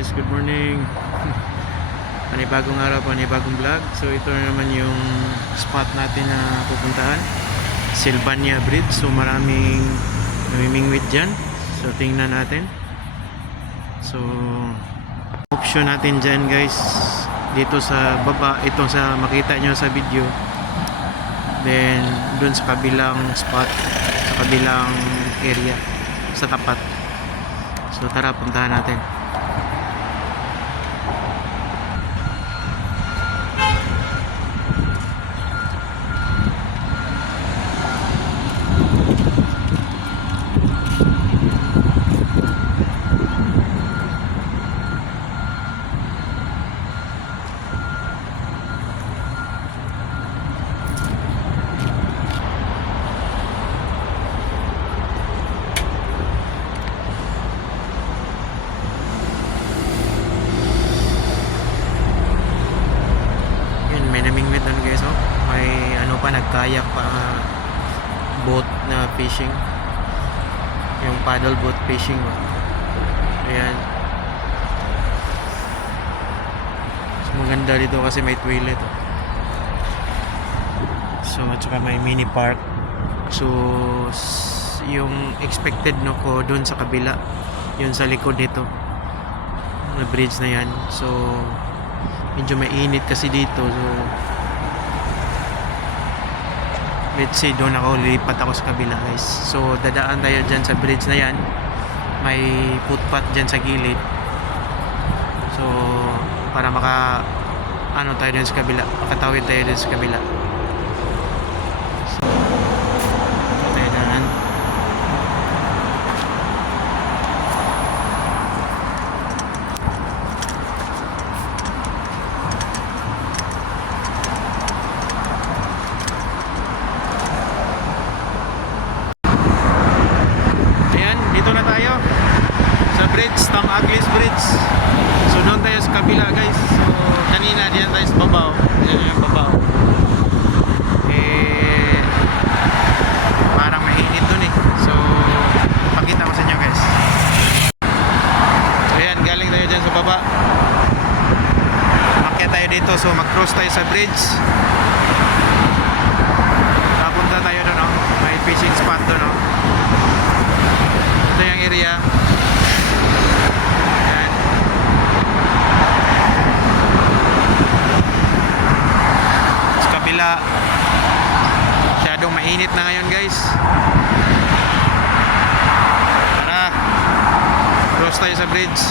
guys, good morning. Panibagong araw, panibagong vlog. So ito na naman yung spot natin na pupuntahan, Sylvania Bridge. So maraming namimingwit dyan. So tingnan natin. So option natin dyan guys, dito sa baba, ito sa makita nyo sa video. Then dun sa kabilang spot, sa kabilang area, sa tapat. So tara, puntahan natin. Nagkayak pa, boat na fishing, yung paddle boat fishing. Ayan, so maganda dito kasi may toilet. So at saka may mini park. So yung expected no ko dun sa kabila, yun sa likod nito na bridge na yan. So medyo mainit kasi dito. So let's say doon ako, lilipat ako sa kabila guys. So dadaan tayo dyan sa bridge na yan, may footpath dyan sa gilid. So para maka ano tayo dun sa kabila, makatawid tayo dun sa kabila. So tayo daan. Tom Aglis Bridge. So doon tayo sa kabila guys. So kanina diyan tayo sa babaw. Diyan yung babaw. Parang mainit doon eh. So pakita ko sa inyo guys. So ayan, galing tayo dyan sa baba. Makyat tayo dito. So mag-cross tayo sa bridge. Papunta tayo doon oh. May fishing spot doon oh. Ito yung area. Masyadong mainit na ngayon guys. Tara, cross tayo sa bridge.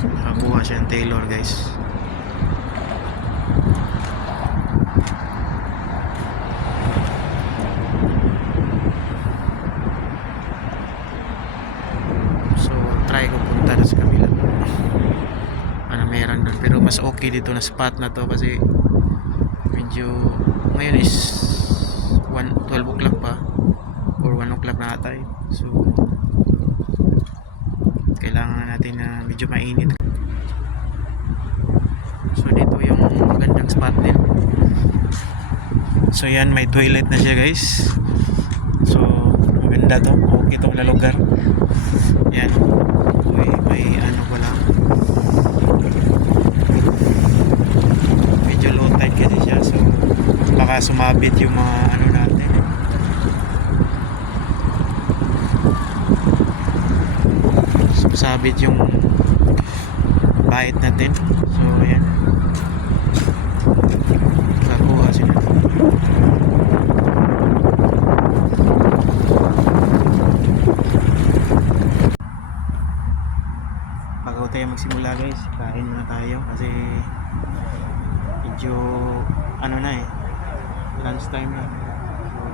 Nakakuha siya ng Taylor guys. So try ko punta na sa kabila. Ano meron doon, pero mas okay dito na spot na to kasi medyo ngayon is 12 o'clock pa or 1 o'clock na ata eh. So kailangan natin na medyo mainit. So dito yung magandang spot din. So yan, may toilet na siya guys. So maganda to, okay tong na lugar. Yan, may ano ko lang, medyo low tide kasi siya. So baka sumabit yung mga ano natin. Sabit yung bahit natin. So ayan, kakuha sila. Bago tayo magsimula guys, kain muna tayo kasi medyo ano na eh, lunch time na. So,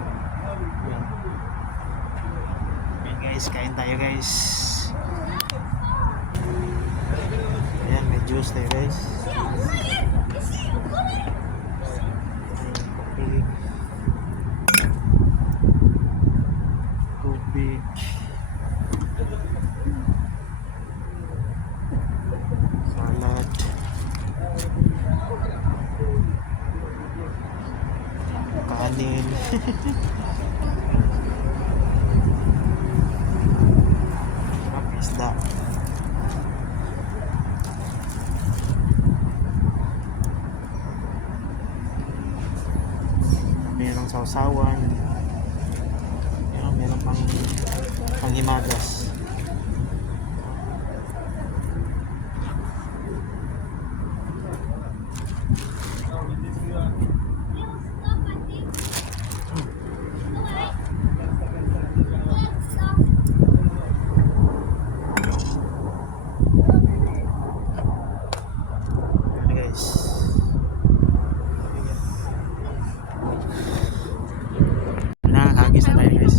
yan. Guys, kain tayo guys. Ayan, may juice tayo guys. Tubig. Salad. Kanin. Sarap isda. Merong sausawan. Meron pang panghimagas. Guys, nakakagis na tayo guys.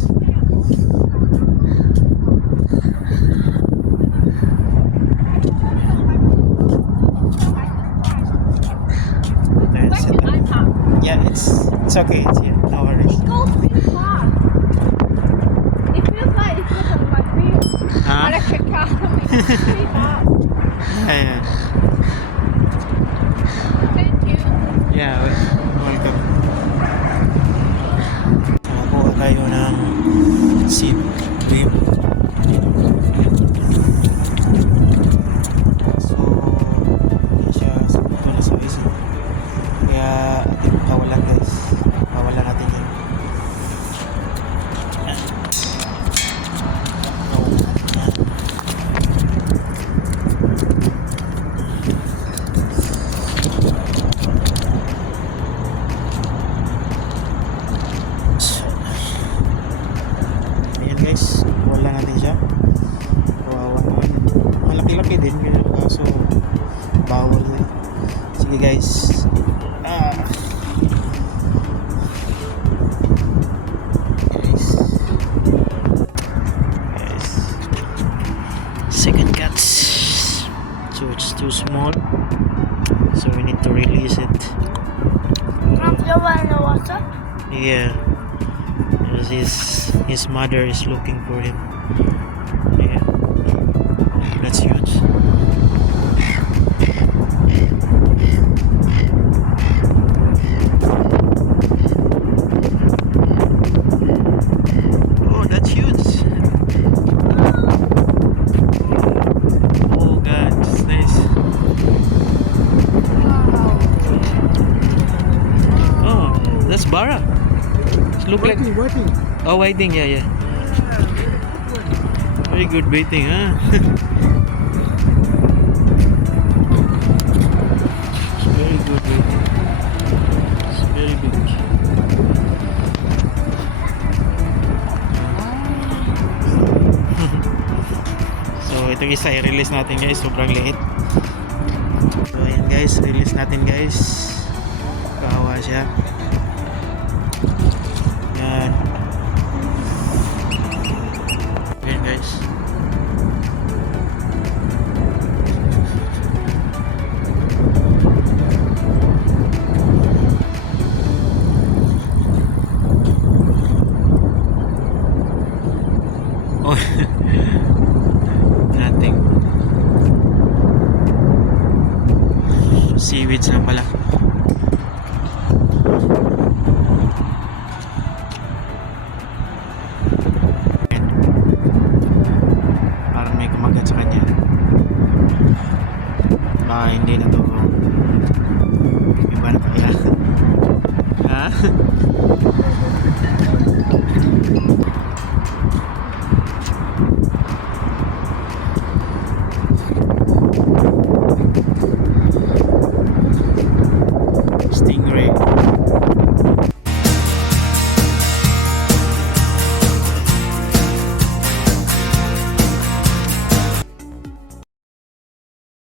Yeah, it's okay. It's here. No worries. It goes too fast. It feels like it's just on my wheel. Huh? Electric car. It's pretty fast. Yeah, Thank you. yeah. Welcome. Nakakuha tayo ng seed cream. So, hindi siya sakto na size. Kaya, ating kawalan guys. Kawalan natin yan. Yan. Kawalan natin yan. Ayan guys, wala natin siya. Kawawa naman. Malaki-laki din kaya kaso bawal na. Sige guys. Guys. Second cuts. So it's too small. So we need to release it. You want to water? Yeah. Because his mother is looking for him. Yeah. That's huge. Oh, that's huge. Oh god, that's nice. Oh, that's Bara. It look like Waiting. oh, whiting, yeah. Very good baiting, huh? It's very good baiting. It's very big. So, itong isa i-release natin guys, sobrang liit. So, ayan guys, release natin guys. Kahawa siya. Yan. Ayan guys. Oh. Nothing. Seaweeds lang pala.